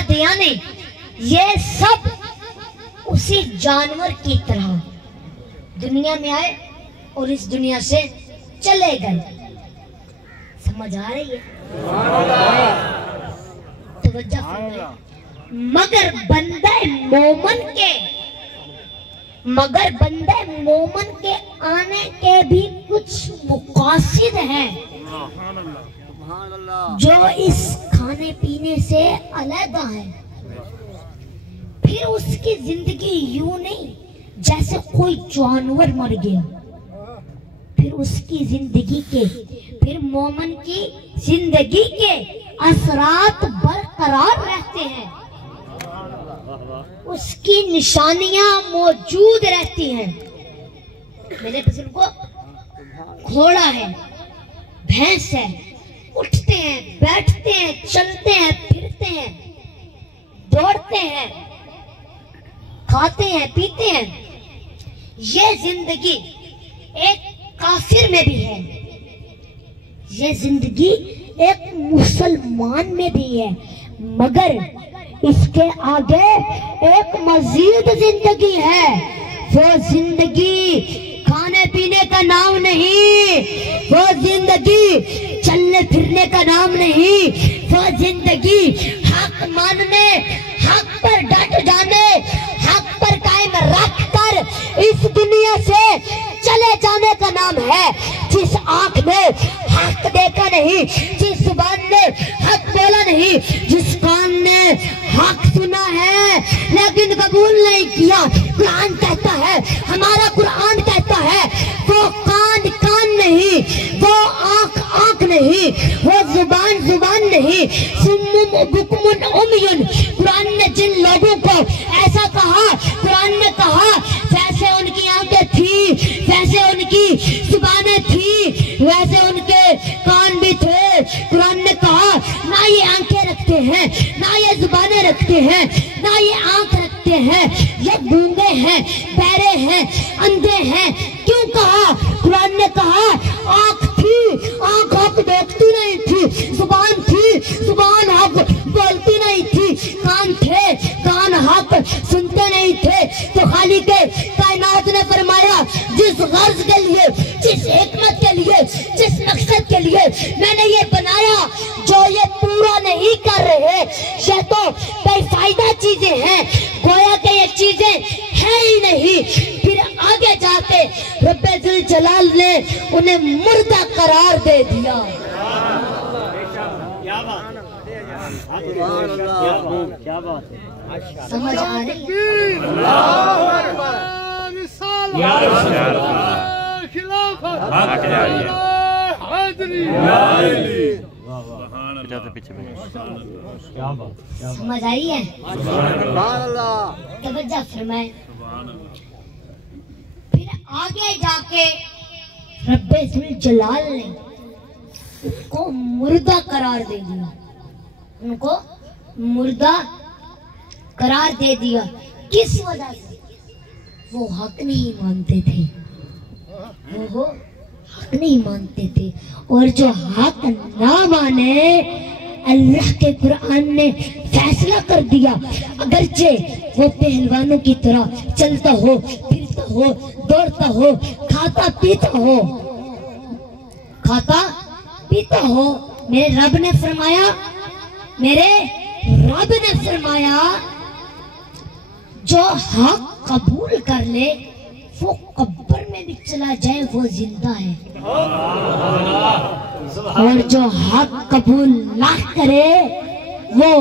قادیانی، یہ سب اسی جانور کی طرح دنیا میں آئے اور اس دنیا سے چلے گئے۔ سمجھ آ رہی ہے؟ توجہ فرمائیں۔ مگر بندہ مومن کے آنے کے بھی کچھ مقاصد ہیں جو اس کھانے پینے سے علیحدہ ہے۔ پھر اس کی زندگی یوں نہیں جیسے کوئی جانور مر گیا، پھر اس کی زندگی کے، پھر مومن کی زندگی کے اثرات برقرار رہتے ہیں، اس کی نشانیاں موجود رہتی ہیں۔ میرے بزرگوں، گھوڑا ہے، بھینس ہے، اٹھتے ہیں، بیٹھتے ہیں، چلتے ہیں، پھرتے ہیں، دوڑتے ہیں، کھاتے ہیں، پیتے ہیں۔ یہ زندگی ایک کافر میں بھی ہے، یہ زندگی ایک مسلمان میں بھی ہے، مگر اس کے آگے ایک مزید زندگی ہے۔ وہ زندگی کھانے پینے کا نام نہیں، وہ زندگی چلنے پھرنے کا نام نہیں، وہ زندگی حق ماننے، حق پر ڈٹ جانے، حق پر قائم رکھ کر اس دنیا سے چلے جانے کا نام ہے۔ جس آنکھ نے حق دیکھا نہیں، جس زبان نے حق بولا نہیں، جس کان نے حق سنا ہے لیکن قبول نہیں کیا، قرآن کہتا ہے، ہمارا قرآن کہتا ہے، وہ کان کان نہیں، وہ آنکھ آنکھ نہیں، وہ زبان زبان نہیں، سمم بکمن عمیون۔ قرآن نے جن لوگوں کو ایسا کہا، قرآن نے کہا ویسے ان کی آنکھیں تھی، ویسے ان کی زبانیں تھی، ویسے ان کے کان بھی تھے۔ قرآن نے کہا نہ یہ آنکھیں رکھتے ہیں، نہ یہ زبانیں رکھتے ہیں، نہ یہ آنکھ رکھتے ہیں، یہ گونگے ہیں، بہرے ہیں، اندھے ہیں۔ کیوں کہا؟ قرآن نے کہا آنکھ تھی، آنکھ حق دیکھتی نہیں تھی، زبان تھی، زبان حق بولتی نہیں تھی، کان تھے، کان حق سنتے نہیں تھے۔ تو خالق کائنات نے فرمایا جس غرض کے لیے، جس حکمت کے لیے، جس مقصد کے لیے میں نے یہ بنایا، جو یہ پورا نہیں کر رہے، یہ تو بے فائدہ چیزیں ہیں، گویا کہ یہ چیزیں ہیں ہی نہیں۔ پھر آگے جا کے رب ذوالجلال نے انہیں مردہ قرار دے دیا۔ سمجھ آ رہی سمجھ آئی ہے؟ توجہ فرمائیں۔ پھر آگے جا کے رب ذوالجلال نے ان کو مردہ قرار دے دیا، ان کو مردہ قرار دے دیا۔ کس وجہ سے؟ وہ حق نہیں مانتے تھے، وہ حق نہیں مانتے تھے، اور جو حق نہ مانے اللہ کے قرآن نے فیصلہ کر دیا، اگرچہ وہ پہلوانوں کی طرح چلتا ہو، پھرتا ہو، دوڑتا ہو، کھاتا پیتا ہو، کھاتا پیتا ہو، میرے رب نے فرمایا، میرے رب نے فرمایا جو حق قبول کر لے وہ قبر میں بھی چلا جائے وہ زندہ ہے، اور جو حق قبول نہ کرے وہ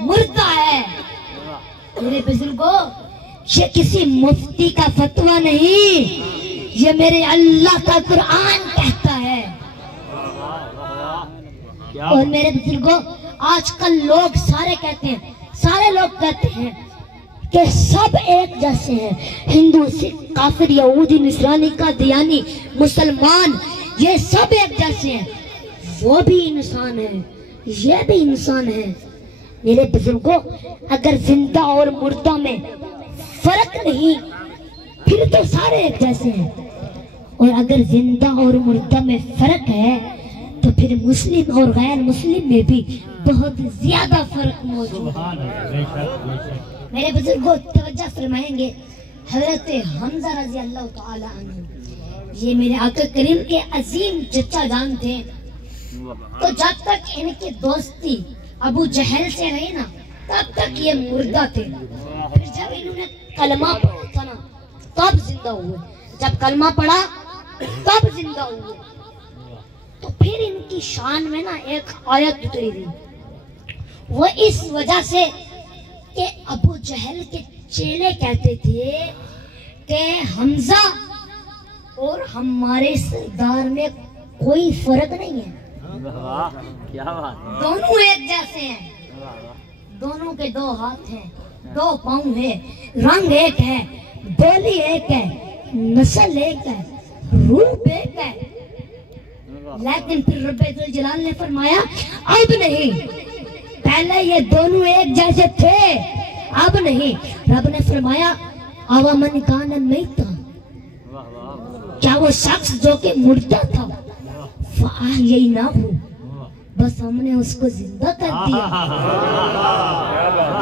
مردہ ہے۔ میرے بزرگوں، یہ کسی مفتی کا فتویٰ نہیں، یہ میرے اللہ کا قرآن کہتا ہے۔ اور میرے بزرگوں، آج کل لوگ سارے لوگ کہتے ہیں کہ سب ایک جیسے ہیں، ہندو، سکھ، کافر، یہودی، نصرانی، قادیانی، مسلمان، یہ سب ایک جیسے ہیں۔ وہ بھی انسان ہے، یہ بھی انسان ہے۔ میرے بزرگوں، اگر زندہ اور مردہ میں فرق نہیں پھر تو سارے ایک جیسے ہیں، اور اگر زندہ اور مردہ میں فرق ہے تو پھر مسلم اور غیر مسلم میں بھی بہت زیادہ فرق موجود ہے۔ میرے بزرگوں توجہ فرمائیں گے، حضرت حمزہ رضی اللہ تعالی عنہ یہ میرے آقا کریم کے عظیم چچا جان تھے، تو جب تک ان کی دوستی ابو جہل سے رہی نا تب تک یہ مردہ تھے۔ پھر جب انہوں نے کلمہ پڑھا تھا نا تب زندہ ہوئے، جب کلمہ پڑھا تب زندہ ہوئے۔ تو پھر ان کی شان میں نا ایک آیت اتری تھی، وہ اس وجہ سے کہ ابو جہل کے چیلے کہتے تھے کہ حمزہ اور ہمارے سردار میں کوئی فرق نہیں ہے، دونوں ایک جیسے ہیں، دونوں کے دو ہاتھ ہیں، دو پاؤں ہیں، رنگ ایک ہے، بولی ایک ہے، نسل ایک ہے، روپ ایک ہے۔ لیکن پھر رب ذوالجلال نے فرمایا اب نہیں، پہلے یہ دونوں ایک جیسے تھے، اب نہیں۔ رب نے فرمایا اوامن کان میتا، کیا وہ شخص جو کہ مردہ تھا، فاحییناہ، بس ہم نے اس کو زندہ کر دیا۔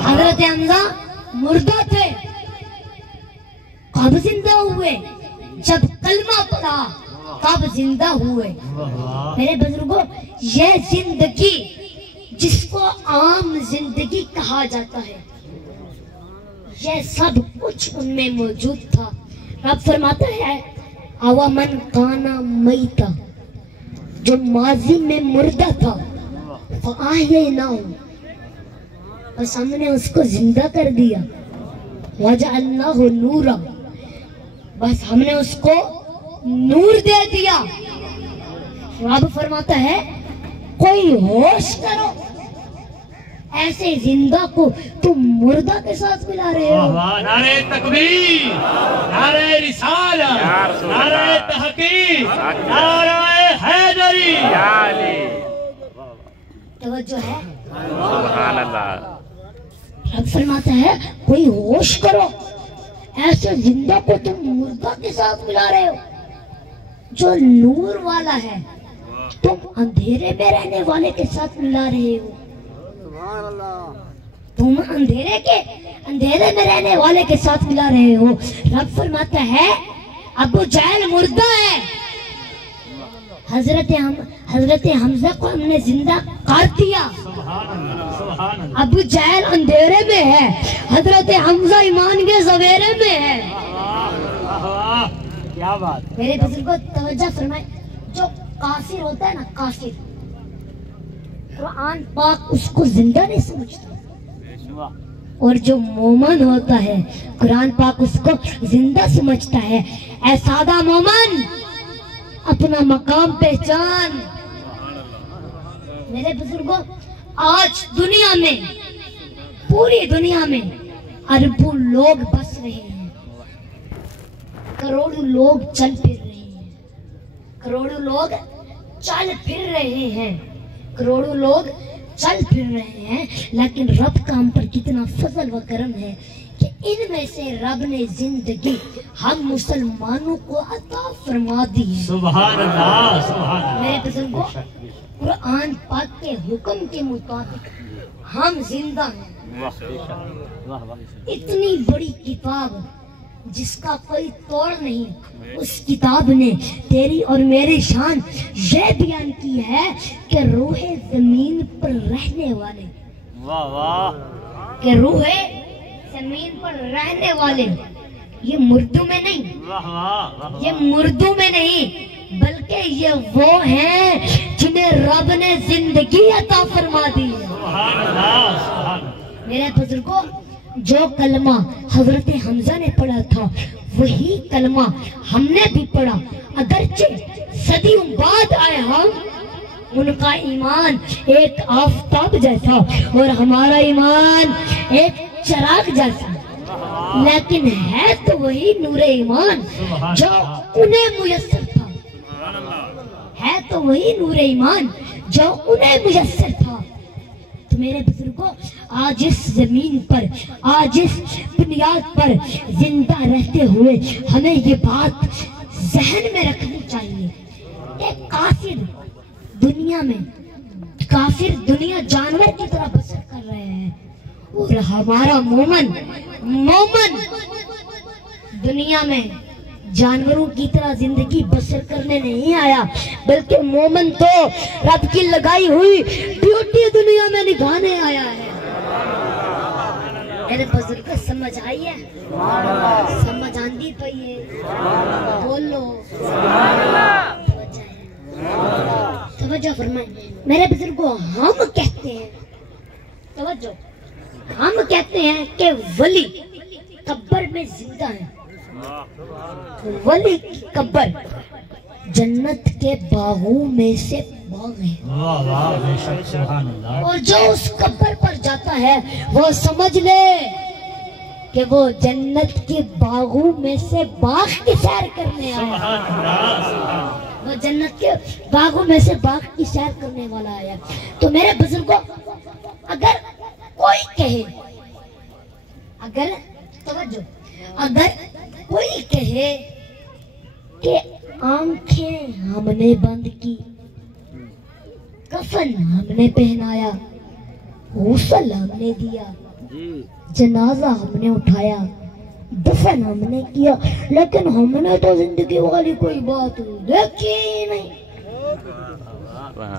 حضرت حمزہ مردہ تھے، کب زندہ ہوئے؟ جب کلمہ پڑھا تب زندہ ہوئے۔ میرے بزرگوں یہ زندگی جس کو عام زندگی کہا جاتا ہے، یہ سب کچھ ان میں موجود تھا۔ رب فرماتا ہے اوامن کانا میتا، جو ماضی میں مردہ تھا، فاحییناہ، بس ہم نے اس کو زندہ کر دیا۔ وجعلناہ نورا، بس ہم نے اس کو نور دے دیا۔ رب فرماتا ہے کوئی ہوش کرو، ایسے زندہ کو تم مردہ کے ساتھ ملا رہے ہو۔ نعرہ تکبیر، نعرہ رسالت، نعرہ تحقیق، نعرہ حیدری، توجہ ہے؟ سبحان اللہ۔ رب فرماتا ہے کوئی ہوش کرو، ایسے زندہ کو تم مردہ کے ساتھ ملا رہے ہو۔ جو نور والا ہے تم اندھیرے میں رہنے والے کے ساتھ ملا رہے ہو۔ تم اندھیرے میں رہنے والے کے ساتھ ملا رہے ہو۔ رب فرماتا ہے ابو جہل مردہ ہے، حضرت حمزہ کو ہم نے زندہ کر دیا۔ ابو جہل اندھیرے میں ہے، حضرت حمزہ ایمان کے سویرے میں ہے۔ کیا بات۔ میرے بزرگوں توجہ فرمائے، جو کافر ہوتا ہے نا، کافر قرآن پاک اس کو زندہ نہیں سمجھتا، اور جو مومن ہوتا ہے قرآن پاک اس کو زندہ سمجھتا ہے۔ اے سادہ مومن اپنا مقام پہچان۔ میرے بزرگوں آج دنیا میں، پوری دنیا میں اربوں لوگ بس رہے ہیں، کروڑوں لوگ چل پھر رہے ہیں، کروڑوں لوگ چل پھر رہے ہیں، کروڑوں لوگ چل پھر رہے ہیں، لیکن رب کا ہم پر کتنا فضل و کرم ہے کہ ان میں سے رب نے زندگی ہم مسلمانوں کو عطا فرما دی ہے۔ سبحان اللہ، سبحان اللہ۔ میرے بزرگوں قرآن پاک کے حکم کے مطابق ہم زندہ ہیں۔ اتنی بڑی کتاب جس کا کوئی توڑ نہیں، اس کتاب نے تیری اور میری شان یہ بیان کی ہے کہ روح زمین پر رہنے والے، کہ روح زمین پر رہنے والے یہ مردوں میں نہیں، یہ مردوں میں نہیں، بلکہ یہ وہ ہیں جنہیں رب نے زندگی عطا فرما دی ہے۔ میرے بزرگوں جو کلمہ حضرت حمزہ نے پڑھا تھا وہی کلمہ ہم نے بھی پڑھا، اگرچہ صدیوں بعد آئے ہم، ان کا ایمان ایک آفتاب جیسا اور ہمارا ایمان ایک چراغ جیسا، لیکن ہے تو وہی نور ایمان جو انہیں میسر تھا، ہے تو وہی نور ایمان جو انہیں میسر تھا۔ تو میرے بزرگوں آج اس زمین پر، آج اس بنیاد پر زندہ رہتے ہوئے ہمیں یہ بات ذہن میں رکھنی چاہیے، ایک کافر دنیا میں کافر دنیا جانور کی طرح بسر کر رہے ہیں، اور ہمارا مومن دنیا میں جانوروں کی طرح زندگی بسر کرنے نہیں آیا، بلکہ مومن تو رب کی لگائی ہوئی ڈیوٹی دنیا میں نبھانے آیا ہے۔ میرے بزرگ سمجھ آئی ہے؟ سمجھ آندی پئی ہے؟ بولو توجہ فرمائیں میرے بزرگوں، ہم کہتے ہیں، توجہ، ہم کہتے ہیں کہ ولی قبر میں زندہ ہے، ولی کی قبر جنت کے باغوں میں سے باغ ہے، واہ واہ بے شک سبحان اللہ۔ اور جو اس قبر پر جاتا ہے وہ سمجھ لے کہ وہ جنت کے باغوں میں سے باغ کی سیر کرنے آیا، سبحان اللہ۔ وہ جنت کے باغوں میں سے باغ کی سیر کرنے والا آیا۔ تو میرے بزرگوں، اگر کوئی کہے، اگر توجہ، اگر کوئی کہے کہ آنکھیں ہم نے بند کی، کفن ہم نے پہنایا، غسل ہم نے دیا، جنازہ ہم نے اٹھایا، دفن ہم نے کیا، لیکن ہم نے تو زندگی والی کوئی بات دیکھی ہی نہیں،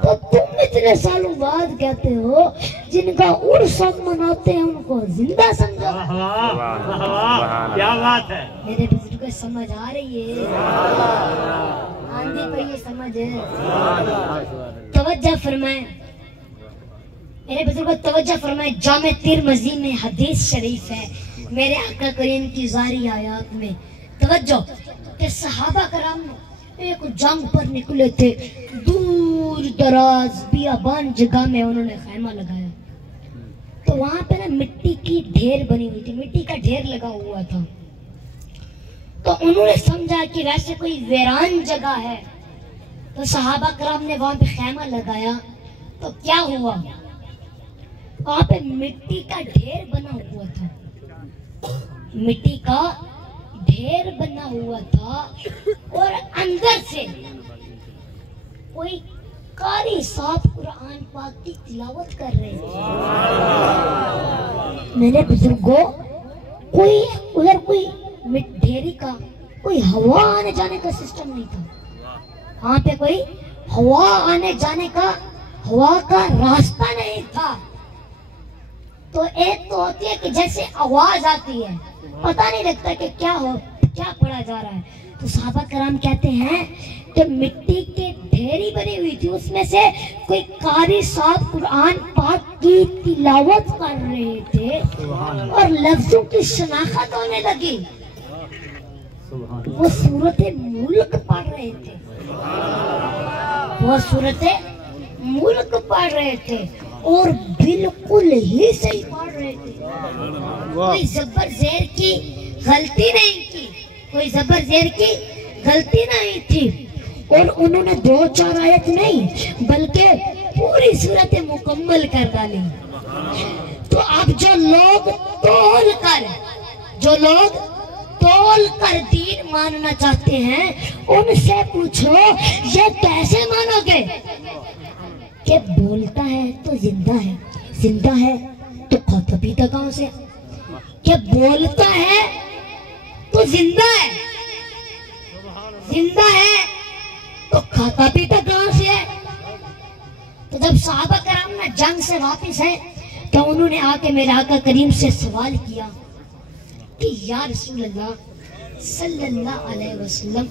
تو تم اتنے سالوں بعد کہتے ہو جن کا عرس ہم مناتے ہیں ان کو زندہ سمجھا۔ واہ واہ واہ، کیا بات ہے۔ میرے بزرگ کو سمجھ آ رہی ہے؟ آندھی پہ یہ سمجھ ہے؟ توجہ فرمائیں میرے بزرگ کو، توجہ فرمائیں۔ جامع ترمذی میں حدیث شریف ہے میرے آقا کریم کی ظاہری آیات میں، توجہ، کہ صحابہ کرام ایک جنگ پر نکلے تھے، دور دراز بیابان جگہ میں انہوں نے خیمہ لگایا، تو وہاں پہ نا مٹی کی ڈھیر بنی ہوئی تھی، مٹی کا ڈھیر لگا ہوا تھا، تو انہوں نے سمجھا کہ ویسے کوئی ویران جگہ ہے، تو صحابہ کرام نے وہاں پہ خیمہ لگایا، تو کیا ہوا، وہاں پہ مٹی کا ڈھیر بنا ہوا تھا، مٹی کا ڈھیر بنا ہوا تھا، اور اندر سے کوئی قاری صاحب قرآن پاک کی تلاوت کر رہے تھے۔ میرے بزرگوں، کوئی ادھر کوئی ڈھیری کا کوئی ہوا آنے جانے کا سسٹم نہیں تھا، وہاں پہ کوئی ہوا آنے جانے کا، ہوا کا راستہ نہیں تھا، تو ایک تو ہوتی ہے کہ جیسے آواز آتی ہے پتہ نہیں لگتا کہ کیا پڑھا جا رہا ہے، تو صحابہ کرام کہتے ہیں کہ مٹی کے ڈھیری بنی ہوئی تھی، اس میں سے کوئی قاری صاحب قرآن پاک کی تلاوت کر رہے تھے، اور لفظوں کی شناخت ہونے لگی، وہ سورت ملک پڑھ رہے تھے، وہ سورت ملک پڑھ رہے تھے، اور بالکل ہی صحیح پڑھ رہے تھے، کوئی زبر زیر کی غلطی نہیں کی، کوئی زبر زیر کی غلطی نہیں تھی، اور انہوں نے 2-4 آیت نہیں بلکہ پوری صورت مکمل کر ڈالی۔ تو اب جو لوگ تول کر دین ماننا چاہتے ہیں ان سے پوچھو یہ کیسے مانو گے کہ بولتا ہے تو زندہ ہے تو کھاتا پیتا کہاں سے، کہ بولتا ہے تو زندہ ہے تو کھاتا پیتا کہاں سے ہے۔ تو جب صحابہ کرام نے جنگ سے واپس ہیں تو انہوں نے آ کے میرے آقا کریم سے سوال کیا کہ یا رسول اللہ صلی اللہ علیہ وسلم،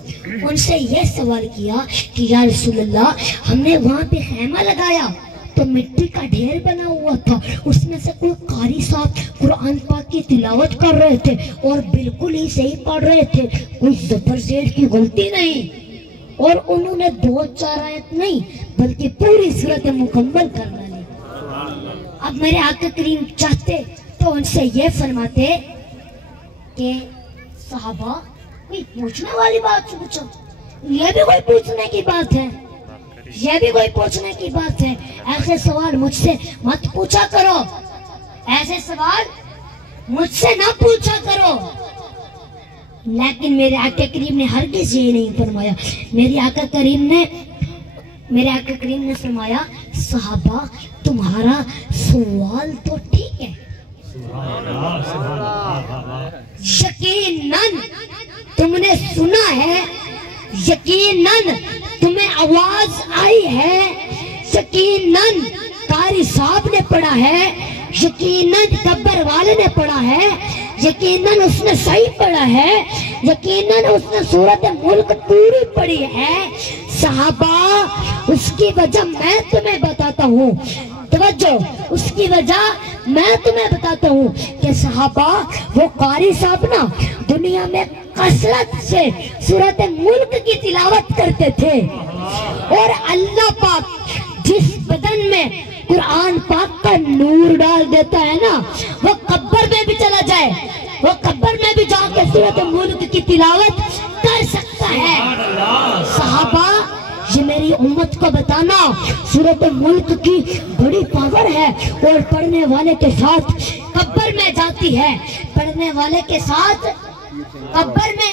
ان سے یہ سوال کیا کہ یا رسول اللہ ہم نے وہاں پہ خیمہ لگایا تو مٹی کا ڈھیر بنا ہوا تھا، اس میں سے کوئی قاری صاحب قرآن پاک کی تلاوت کر رہے تھے اور بالکل ہی صحیح پڑھ رہے تھے، کوئی زبر زیر کی غلطی نہیں، اور انہوں نے 2-4 آیت نہیں بلکہ پوری صورت مکمل کر ڈالی۔ اب میرے آقا کریم چاہتے تو ان سے یہ فرماتے کہ صحابہ کوئی پوچھنے والی بات پوچھو، یہ بھی کوئی پوچھنے کی بات ہے، یہ بھی کوئی پوچھنے کی بات ہے، ایسے سوال مجھ سے مت پوچھا کرو، ایسے سوال مجھ سے نہ پوچھا کرو۔ لیکن میرے آقا کریم نے ہرگز یہ نہیں فرمایا، میرے آقا کریم نے میرے آقا کریم نے فرمایا صحابہ تمہارا سوال تو ٹھیک ہے، یقیناً تم نے سنا ہے، یقیناً تمہیں آواز آئی ہے، یقیناً قاری صاحب نے پڑھا ہے، یقیناً کبر والے نے پڑھا ہے، یقیناً اس نے صحیح پڑھا ہے، یقیناً اس نے سورۃ ملک پوری پڑھی ہے۔ صحابہ اس کی وجہ میں تمہیں بتاتا ہوں، توجہ، اس کی وجہ میں تمہیں بتاتا ہوں کہ صحابہ وہ قاری صاحب نا دنیا میں کثرت سے سورۃ ملک کی تلاوت کرتے تھے، اور اللہ پاک جس بدن میں قرآن پاک کا نور ڈال دیتا ہے نا، وہ قبر میں بھی چلا جائے، وہ قبر میں بھی جا کے سورۃ ملک کی تلاوت کر سکتا ہے۔ صحابہ یہ میری امت کو بتانا، سورۃ ملک کی بڑی پاور ہے، اور پڑھنے والے کے ساتھ قبر میں جاتی ہے، پڑھنے والے کے ساتھ قبر میں